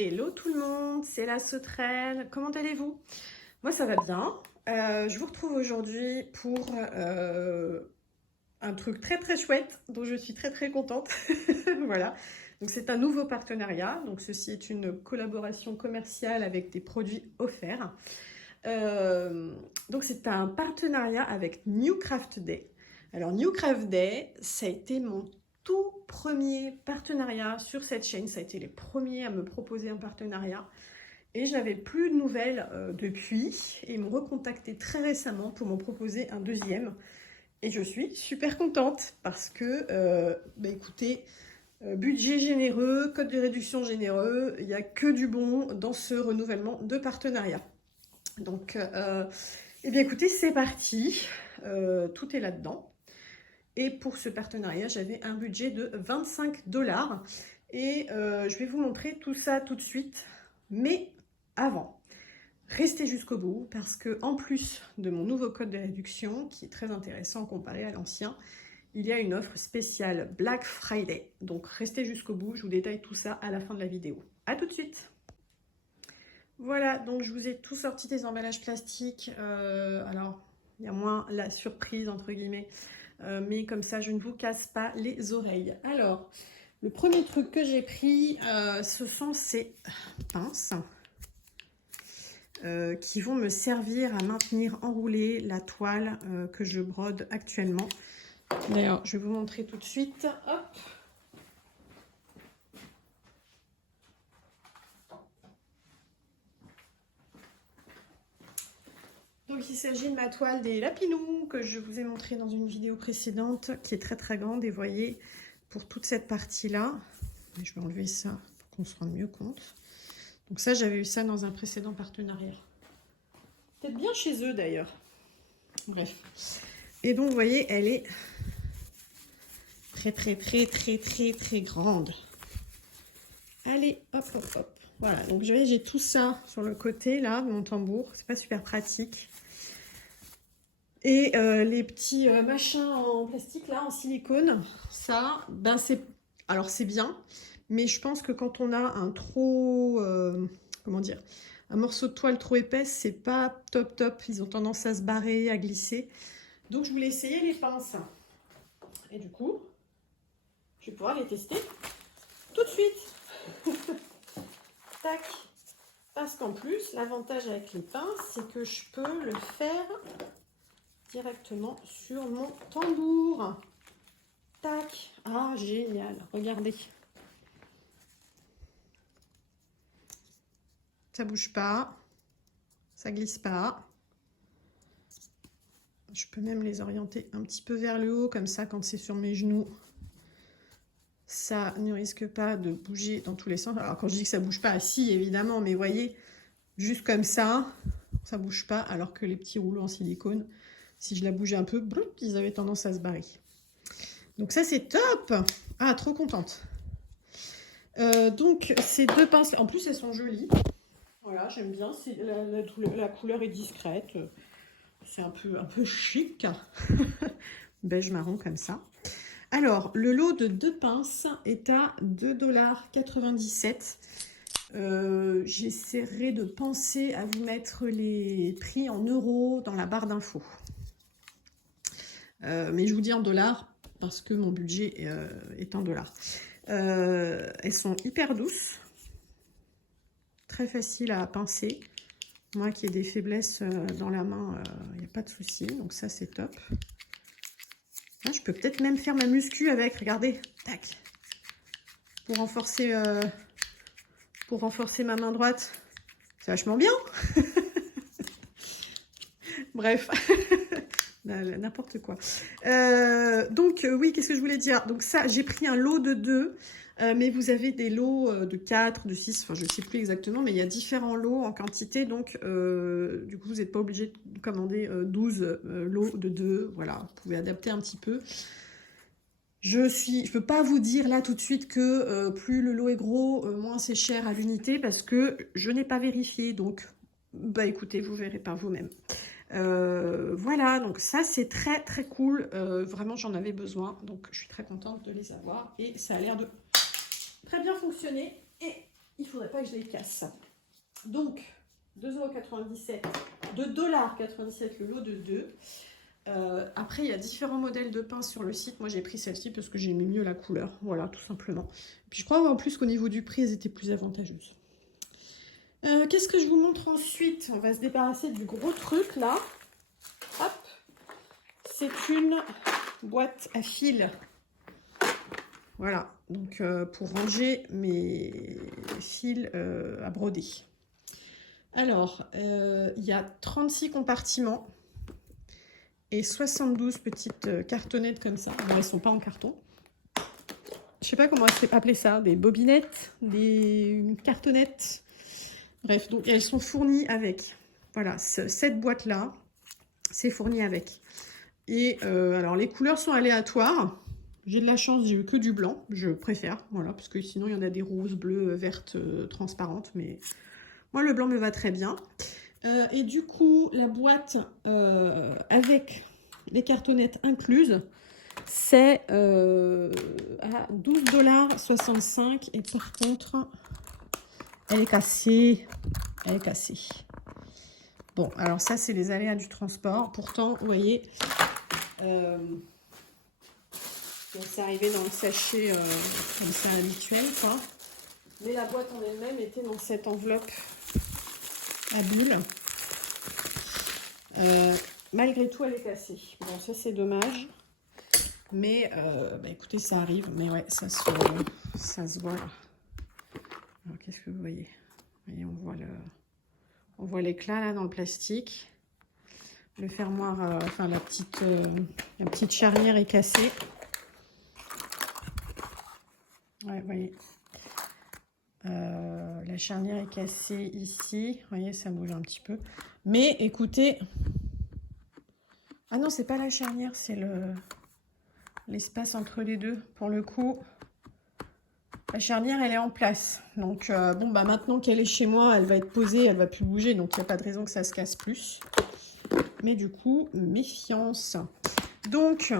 Hello tout le monde, c'est la Sauterelle, comment allez-vous? Moi ça va bien. Je vous retrouve aujourd'hui pour un truc très très chouette dont je suis très très contente. Voilà, donc c'est un nouveau partenariat, donc ceci est une collaboration commerciale avec des produits offerts. Euh, donc c'est un partenariat avec New Craft Day. Alors New Craft Day, ça a été mon tout premier partenariat sur cette chaîne. Ça a été les premiers à me proposer un partenariat. Et je n'avais plus de nouvelles depuis. Et ils m'ont recontacté très récemment pour m'en proposer un deuxième. Et je suis super contente parce que, écoutez, budget généreux, code de réduction généreux, il n'y a que du bon dans ce renouvellement de partenariat. Donc, eh bien écoutez, c'est parti. Tout est là-dedans. Et pour ce partenariat, j'avais un budget de 25 $. Et je vais vous montrer tout ça tout de suite. Mais avant, restez jusqu'au bout parce que en plus de mon nouveau code de réduction, qui est très intéressant comparé à l'ancien, il y a une offre spéciale Black Friday. Donc restez jusqu'au bout, je vous détaille tout ça à la fin de la vidéo. A tout de suite! Voilà, donc je vous ai tout sorti des emballages plastiques. Alors, il y a moins la surprise, entre guillemets. Mais comme ça, je ne vous casse pas les oreilles. Alors, le premier truc que j'ai pris, ce sont ces pinces qui vont me servir à maintenir enroulée la toile que je brode actuellement. D'ailleurs, je vais vous montrer tout de suite. Hop! Donc il s'agit de ma toile des lapinous que je vous ai montré dans une vidéo précédente qui est très très grande et voyez pour toute cette partie là, je vais enlever ça pour qu'on se rende mieux compte. Donc ça j'avais eu ça dans un précédent partenariat. Peut-être bien chez eux d'ailleurs. Bref. Et donc vous voyez elle est très très très très très très grande. Allez hop hop hop. Voilà donc j'ai tout ça sur le côté là de mon tambour. C'est pas super pratique. Et les petits machins en plastique là, en silicone, ça, ben c'est bien, mais je pense que quand on a un trop, comment dire, un morceau de toile trop épaisse, c'est pas top top. Ils ont tendance à se barrer, à glisser. Donc je voulais essayer les pinces. Et du coup, je vais pouvoir les tester tout de suite. Tac. Parce qu'en plus, l'avantage avec les pinces, c'est que je peux le faire directement sur mon tambour. Tac. Ah, génial. Regardez. Ça bouge pas. Ça glisse pas. Je peux même les orienter un petit peu vers le haut, comme ça, quand c'est sur mes genoux, ça ne risque pas de bouger dans tous les sens. Alors, quand je dis que ça bouge pas, si, évidemment, mais voyez, juste comme ça bouge pas, alors que les petits rouleaux en silicone, si je la bougeais un peu, ils avaient tendance à se barrer. Donc ça, c'est top! Ah, trop contente. Donc, ces deux pinces, en plus, elles sont jolies. Voilà, j'aime bien. La couleur est discrète. C'est un peu chic. Beige marron comme ça. Alors, le lot de deux pinces est à 2,97 $. J'essaierai de penser à vous mettre les prix en euros dans la barre d'infos. Mais je vous dis en dollars parce que mon budget est en dollars. Elles sont hyper douces, très faciles à pincer. Moi qui ai des faiblesses dans la main, il n'y a pas de souci, donc ça c'est top. Là, je peux peut-être même faire ma muscu avec, regardez, tac, pour renforcer ma main droite. C'est vachement bien. Bref. N'importe quoi. Donc, oui, qu'est-ce que je voulais dire? Donc ça, j'ai pris un lot de 2, mais vous avez des lots de 4, de 6, enfin je ne sais plus exactement, mais il y a différents lots en quantité, donc du coup, vous n'êtes pas obligé de commander 12 lots de 2, voilà, vous pouvez adapter un petit peu. Je ne peux pas vous dire là tout de suite que plus le lot est gros, moins c'est cher à l'unité, parce que je n'ai pas vérifié, donc bah écoutez, vous verrez par vous-même. Voilà, donc ça c'est très très cool, vraiment j'en avais besoin, donc je suis très contente de les avoir et ça a l'air de très bien fonctionner. Et il ne faudrait pas que je les casse. Donc, 2,97 €, $2,97 le lot de 2. Après, il y a différents modèles de pince sur le site. Moi, j'ai pris celle-ci parce que j'aimais mieux la couleur. Voilà, tout simplement. Puis, je crois en plus qu'au niveau du prix, elles étaient plus avantageuses. Qu'est-ce que je vous montre ensuite? On va se débarrasser du gros truc, là. Hop. C'est une boîte à fil. Voilà, donc pour ranger mes fils à broder. Alors, il y a 36 compartiments et 72 petites cartonnettes comme ça. Bon, elles ne sont pas en carton. Je ne sais pas comment appeler ça, des bobinettes, des cartonnettes. Bref, donc elles sont fournies avec. Voilà, cette boîte-là, c'est fourni avec. Et alors, les couleurs sont aléatoires. J'ai de la chance, j'ai eu que du blanc, je préfère, voilà, parce que sinon il y en a des roses, bleues, vertes, transparentes, mais moi le blanc me va très bien. Et du coup, la boîte avec les cartonnettes incluses, c'est à $12,65 €, et par contre, elle est cassée, Bon, alors ça, c'est les aléas du transport. Pourtant, vous voyez... Donc c'est arrivé dans le sachet comme c'est habituel, quoi. Mais la boîte en elle-même était dans cette enveloppe à bulles. Malgré tout, elle est cassée. Bon, ça c'est dommage. Mais bah, écoutez, ça arrive. Mais ouais, ça se voit. Alors qu'est-ce que vous voyez? Vous voyez, on voit l'éclat là dans le plastique. Le fermoir, enfin la petite charnière est cassée. Ouais, vous voyez. La charnière est cassée ici. Vous voyez, ça bouge un petit peu. Mais écoutez... Ah non, c'est pas la charnière, c'est l'espace entre les deux. Pour le coup, la charnière, elle est en place. Donc, bon, bah maintenant qu'elle est chez moi, elle va être posée, elle va plus bouger. Donc, il n'y a pas de raison que ça se casse plus. Mais du coup, méfiance. Donc,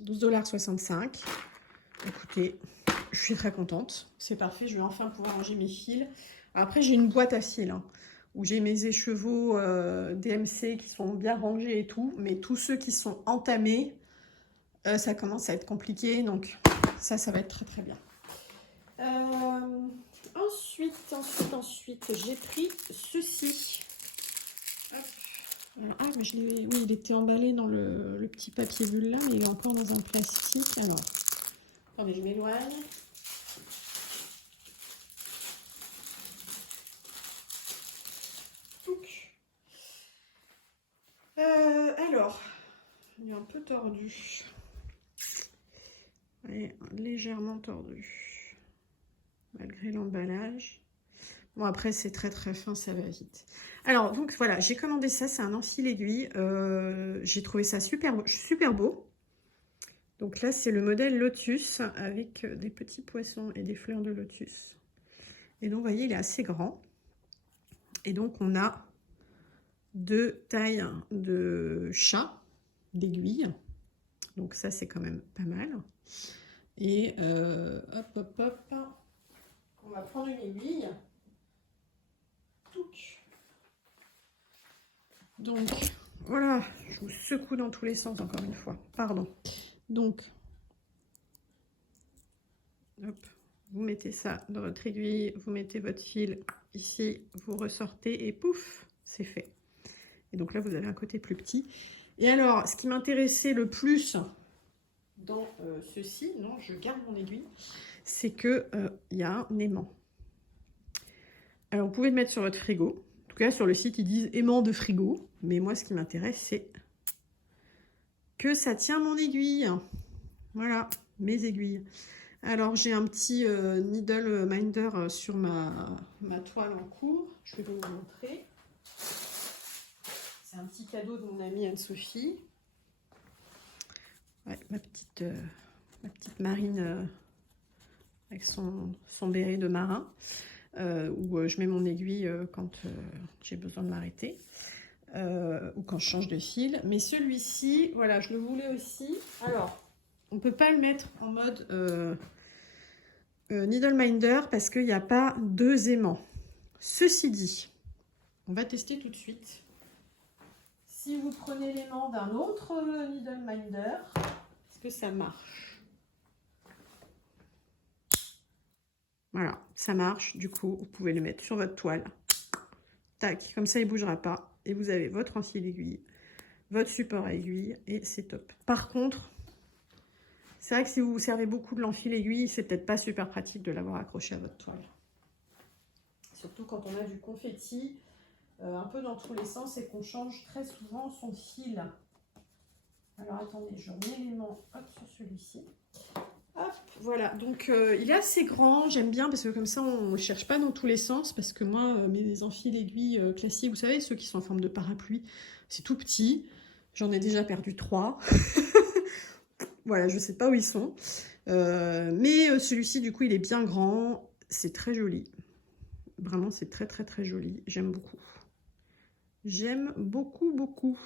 $12,65 €. Écoutez, je suis très contente. C'est parfait, je vais enfin pouvoir ranger mes fils. Après, j'ai une boîte à fils hein, où j'ai mes écheveaux DMC qui sont bien rangés et tout. Mais tous ceux qui sont entamés, ça commence à être compliqué. Donc, ça va être très très bien. Ensuite, j'ai pris ceci. Hop. Ah, mais oui, il était emballé dans le petit papier bulle là, mais il est encore dans un plastique. Alors, attendez, je m'éloigne. Alors, il est un peu tordu. Oui, légèrement tordu. Malgré l'emballage. Bon, après, c'est très très fin, ça va vite. Alors, donc voilà, j'ai commandé ça, c'est un enfil aiguille. J'ai trouvé ça super beau. Donc là, c'est le modèle Lotus avec des petits poissons et des fleurs de lotus. Et donc, vous voyez, il est assez grand. Et donc, on a deux tailles de chat, d'aiguilles. Donc ça, c'est quand même pas mal. Et hop. On va prendre une aiguille. Donc, voilà, je vous secoue dans tous les sens encore une fois. Pardon. Donc, hop, vous mettez ça dans votre aiguille, vous mettez votre fil ici, vous ressortez et pouf, c'est fait. Et donc là, vous avez un côté plus petit. Et alors, ce qui m'intéressait le plus dans ceci, non, je garde mon aiguille, c'est que il y a un aimant. Alors, vous pouvez le mettre sur votre frigo. En tout cas, sur le site, ils disent aimant de frigo. Mais moi, ce qui m'intéresse, c'est que ça tient mon aiguille. Voilà, mes aiguilles. Alors, j'ai un petit needle minder sur ma toile en cours. Je vais vous le montrer. C'est un petit cadeau de mon amie Anne-Sophie. Ouais, ma petite marine avec son béret de marin. Où je mets mon aiguille quand j'ai besoin de m'arrêter. Ou quand je change de fil. Mais celui-ci, voilà, je le voulais aussi. Alors, on ne peut pas le mettre en mode Needle Minder parce qu'il n'y a pas 2 aimants. Ceci dit, on va tester tout de suite. Si vous prenez l'aimant d'un autre Needle Minder, est-ce que ça marche? Voilà, ça marche. Du coup, vous pouvez le mettre sur votre toile. Tac, comme ça, il ne bougera pas. Et vous avez votre fil aiguille, votre support à aiguille, et c'est top. Par contre, c'est vrai que si vous vous servez beaucoup de l'enfil aiguille, c'est peut-être pas super pratique de l'avoir accroché à votre toile. Surtout quand on a du confetti un peu dans tous les sens et qu'on change très souvent son fil. Alors attendez, je remets l'aimant sur celui-ci. Hop, voilà, donc il est assez grand, j'aime bien parce que comme ça on ne cherche pas dans tous les sens, parce que moi mes enfils aiguilles classiques, vous savez, ceux qui sont en forme de parapluie, c'est tout petit, j'en ai déjà perdu 3. Voilà, je sais pas où ils sont, mais celui-ci du coup il est bien grand, c'est très joli, vraiment c'est très très très joli, j'aime beaucoup. J'aime beaucoup, beaucoup.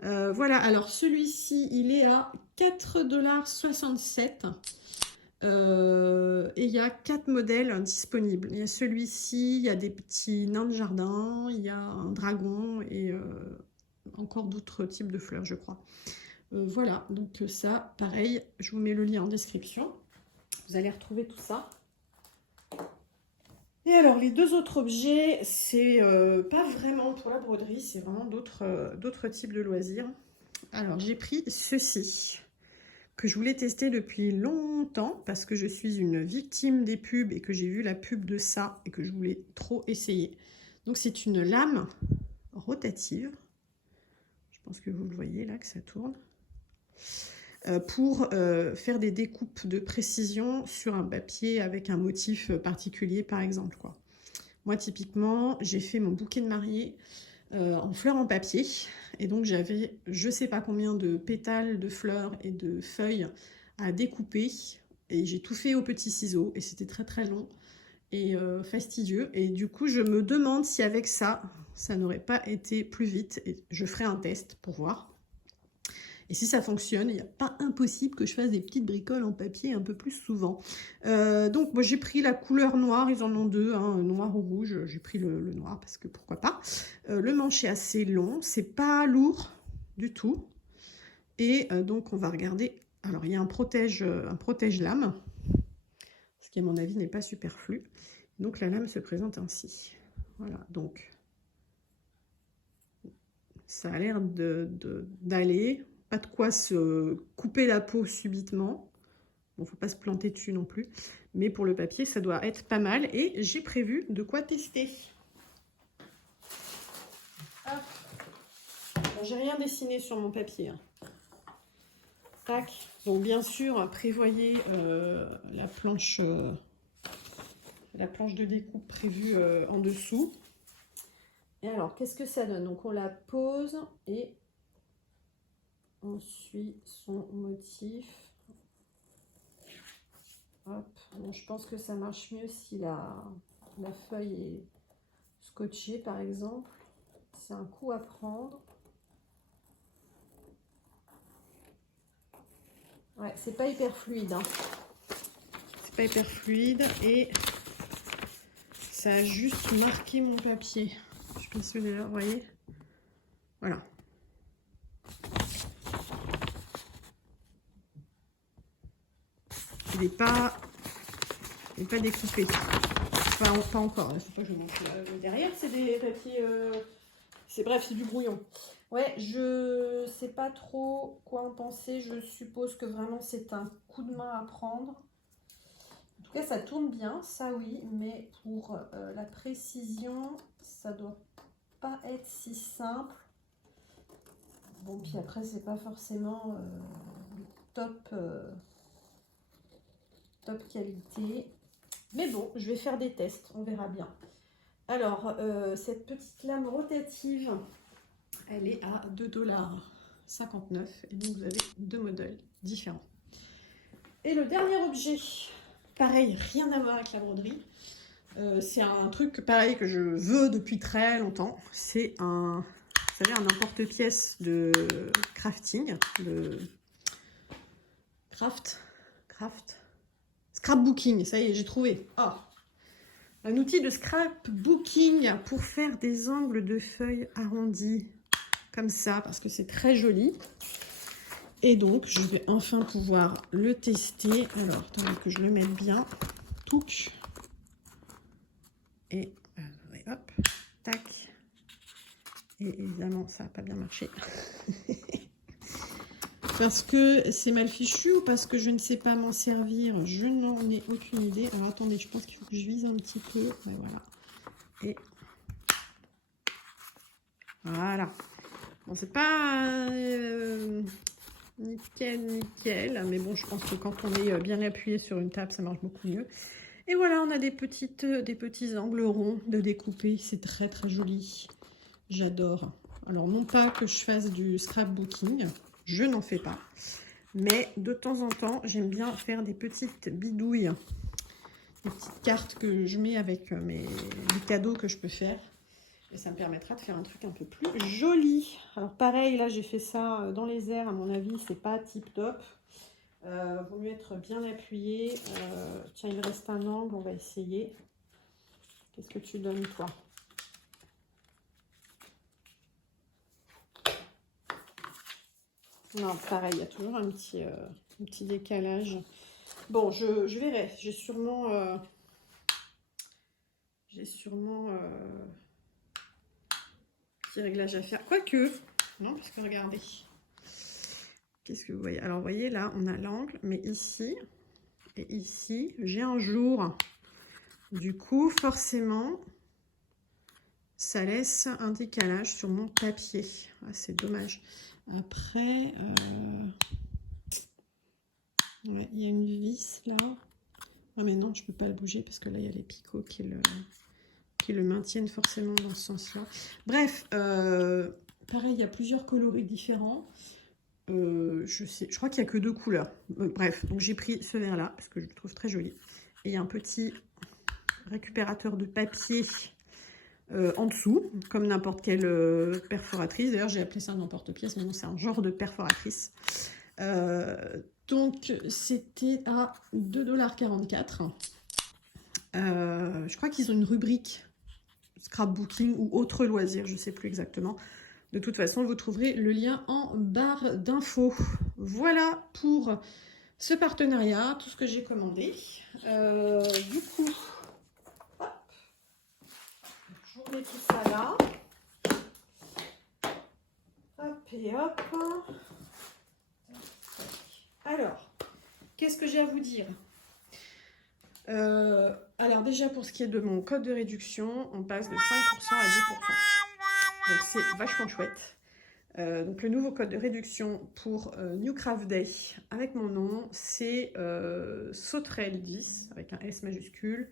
Voilà, alors celui-ci, il est à 4,67 $. Et il y a 4 modèles disponibles. Il y a celui-ci, il y a des petits nains de jardin, il y a un dragon et encore d'autres types de fleurs, je crois. Voilà, donc ça, pareil, je vous mets le lien en description. Vous allez retrouver tout ça. Et alors, les 2 autres objets, c'est pas vraiment pour la broderie, c'est vraiment d'autres types de loisirs. Alors, j'ai pris ceci, que je voulais tester depuis longtemps, parce que je suis une victime des pubs et que j'ai vu la pub de ça et que je voulais trop essayer. Donc, c'est une lame rotative. Je pense que vous le voyez là, que ça tourne. Pour faire des découpes de précision sur un papier avec un motif particulier, par exemple, quoi. Moi, typiquement, j'ai fait mon bouquet de mariée en fleurs en papier. Et donc, j'avais je sais pas combien de pétales, de fleurs et de feuilles à découper. Et j'ai tout fait au petit ciseau. Et c'était très, très long et fastidieux. Et du coup, je me demande si avec ça, ça n'aurait pas été plus vite. Et je ferai un test pour voir. Et si ça fonctionne, il n'y a pas impossible que je fasse des petites bricoles en papier un peu plus souvent. Donc moi j'ai pris la couleur noire, ils en ont 2, hein, noir ou rouge. J'ai pris le noir parce que pourquoi pas. Le manche est assez long, c'est pas lourd du tout. Et donc on va regarder. Alors il y a un protège-lame, ce qui à mon avis n'est pas superflu. Donc la lame se présente ainsi. Voilà, donc ça a l'air d'aller. Pas de quoi se couper la peau subitement. Bon, faut pas se planter dessus non plus. Mais pour le papier, ça doit être pas mal. Et j'ai prévu de quoi tester. J'ai rien dessiné sur mon papier. Hein. Tac. Donc bien sûr, prévoyez la planche de découpe prévue en dessous. Et alors, qu'est-ce que ça donne? Donc on la pose et on suit son motif. Hop. Bon, je pense que ça marche mieux si la feuille est scotchée, par exemple. C'est un coup à prendre. Ouais, c'est pas hyper fluide. Hein. C'est pas hyper fluide et ça a juste marqué mon papier. Je pense que d'ailleurs, vous voyez. Voilà. Il n'est pas découpé. Pas encore. Il faut pas que je montre derrière. C'est des papiers. Bref, c'est du brouillon. Ouais, je sais pas trop quoi en penser. Je suppose que vraiment c'est un coup de main à prendre. En tout cas, ça tourne bien, ça oui, mais pour la précision, ça doit pas être si simple. Bon, puis après, c'est pas forcément top qualité. Mais bon, je vais faire des tests, on verra bien. Alors, cette petite lame rotative, elle est à 2,59 $. Et donc, vous avez 2 modèles différents. Et le dernier objet, pareil, rien à voir avec la broderie. C'est un truc pareil que je veux depuis très longtemps. C'est un, vous savez, un emporte-pièce de crafting, de scrapbooking, ça y est, j'ai trouvé. Oh, un outil de scrapbooking pour faire des angles de feuilles arrondis, comme ça, parce que c'est très joli. Et donc, je vais enfin pouvoir le tester. Alors, attendez que je le mette bien. Touc. Et hop, tac. Et évidemment, ça n'a pas bien marché. Parce que c'est mal fichu ou parce que je ne sais pas m'en servir, je n'en ai aucune idée. Alors attendez, je pense qu'il faut que je vise un petit peu. Ouais, voilà. Et voilà. Bon, c'est pas nickel, mais bon, je pense que quand on est bien appuyé sur une table, ça marche beaucoup mieux. Et voilà, on a des petits angles ronds de découper. C'est très très joli. J'adore. Alors, non pas que je fasse du scrapbooking, je n'en fais pas. Mais de temps en temps, j'aime bien faire des petites bidouilles, des petites cartes que je mets avec les cadeaux que je peux faire. Et ça me permettra de faire un truc un peu plus joli. Alors pareil, là j'ai fait ça dans les airs, à mon avis, c'est pas tip top. Vaut mieux être bien appuyé. Tiens, il reste un angle, on va essayer. Qu'est-ce que tu donnes, toi? Non, pareil, il y a toujours un petit décalage. Bon, je verrai. J'ai sûrement petit réglage à faire. Quoique, non, parce que regardez. Qu'est-ce que vous voyez? Alors, vous voyez, là, on a l'angle, mais ici et ici, j'ai un jour. Du coup, forcément, ça laisse un décalage sur mon papier. Ah, c'est dommage. Après, ouais, il y a une vis là. Ah, mais non, je ne peux pas le bouger parce que là, il y a les picots qui le maintiennent forcément dans ce sens-là. Bref, pareil, il y a plusieurs coloris différents. Je crois qu'il n'y a que 2 couleurs. Bref, donc j'ai pris ce vert-là parce que je le trouve très joli. Et il y a un petit récupérateur de papier en dessous, comme n'importe quelle perforatrice. D'ailleurs, j'ai appelé ça un emporte-pièce, mais non, c'est un genre de perforatrice. Donc, c'était à 2,44 $. Je crois qu'ils ont une rubrique scrapbooking ou autre loisir, je ne sais plus exactement. De toute façon, vous trouverez le lien en barre d'infos. Voilà pour ce partenariat, tout ce que j'ai commandé. Du coup, hop, je vous remets tout ça là. Hop et hop. Alors, qu'est-ce que j'ai à vous dire? Alors déjà, pour ce qui est de mon code de réduction, on passe de 5% à 10%. Donc c'est vachement chouette. Donc le nouveau code de réduction pour New Craft Day avec mon nom, c'est Sauterelle 10 avec un S majuscule.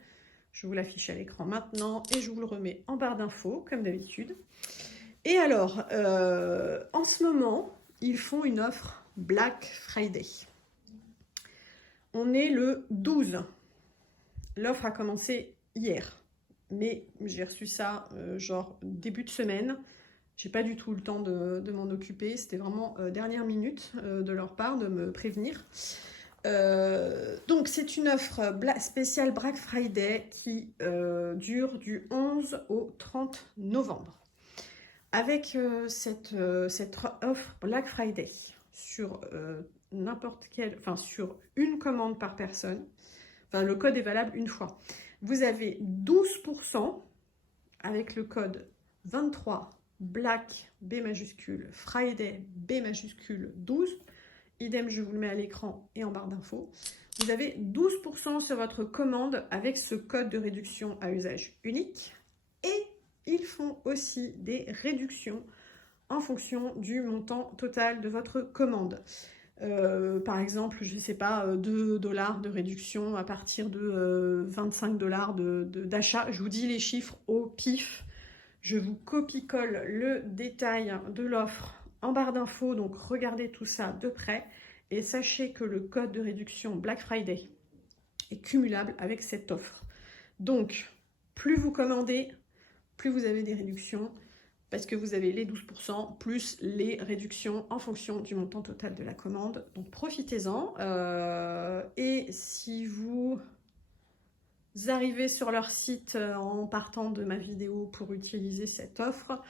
Je vous l'affiche à l'écran maintenant et je vous le remets en barre d'infos comme d'habitude. Et alors, en ce moment, ils font une offre Black Friday. On est le 12. L'offre a commencé hier, mais j'ai reçu ça genre début de semaine. J'ai pas du tout le temps de m'en occuper. C'était vraiment dernière minute de leur part de me prévenir. Donc c'est une offre spéciale Black Friday qui dure du 11 au 30 novembre. Avec cette offre Black Friday sur n'importe quelle, enfin sur une commande par personne, enfin le code est valable une fois. Vous avez 12% avec le code 23 Black B majuscule Friday B majuscule 12. Idem, je vous le mets à l'écran et en barre d'infos. Vous avez 12% sur votre commande avec ce code de réduction à usage unique. Et ils font aussi des réductions en fonction du montant total de votre commande. Par exemple, je ne sais pas, 2 $ de réduction à partir de 25 $ d'achat. Je vous dis les chiffres au pif. Je vous copie-colle le détail de l'offre en barre d'infos, donc regardez tout ça de près. Et sachez que le code de réduction Black Friday est cumulable avec cette offre. Donc, plus vous commandez, plus vous avez des réductions. parce que vous avez les 12% plus les réductions en fonction du montant total de la commande. Donc profitez-en. Et si vous arrivez sur leur site en partant de ma vidéo pour utiliser cette offre,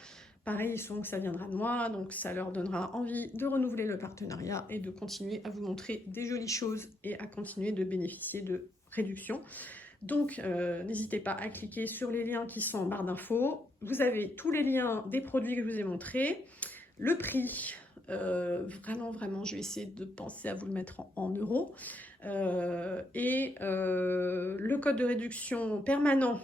pareil, ils sauront que ça viendra de moi, donc ça leur donnera envie de renouveler le partenariat et de continuer à vous montrer des jolies choses et à continuer de bénéficier de réductions. Donc, n'hésitez pas à cliquer sur les liens qui sont en barre d'infos. Vous avez tous les liens des produits que je vous ai montrés, le prix, vraiment, je vais essayer de penser à vous le mettre en euros, et le code de réduction permanent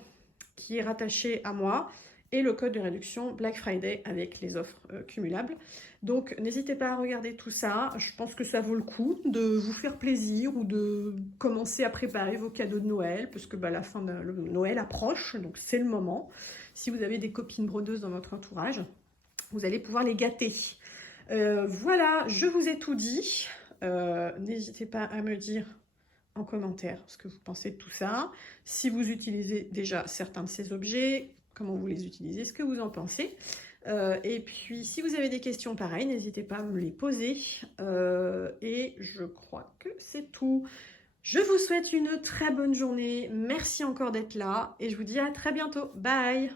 qui est rattaché à moi, et le code de réduction Black Friday avec les offres cumulables. Donc n'hésitez pas à regarder tout ça, je pense que ça vaut le coup de vous faire plaisir ou de commencer à préparer vos cadeaux de Noël, parce que la fin de Noël approche, donc c'est le moment. Si vous avez des copines brodeuses dans votre entourage, vous allez pouvoir les gâter. Voilà, je vous ai tout dit. N'hésitez pas à me dire en commentaire ce que vous pensez de tout ça. Si vous utilisez déjà certains de ces objets, comment vous les utilisez, ce que vous en pensez. Et puis, si vous avez des questions pareilles, n'hésitez pas à me les poser. Et je crois que c'est tout. Je vous souhaite une très bonne journée. Merci encore d'être là et je vous dis à très bientôt. Bye!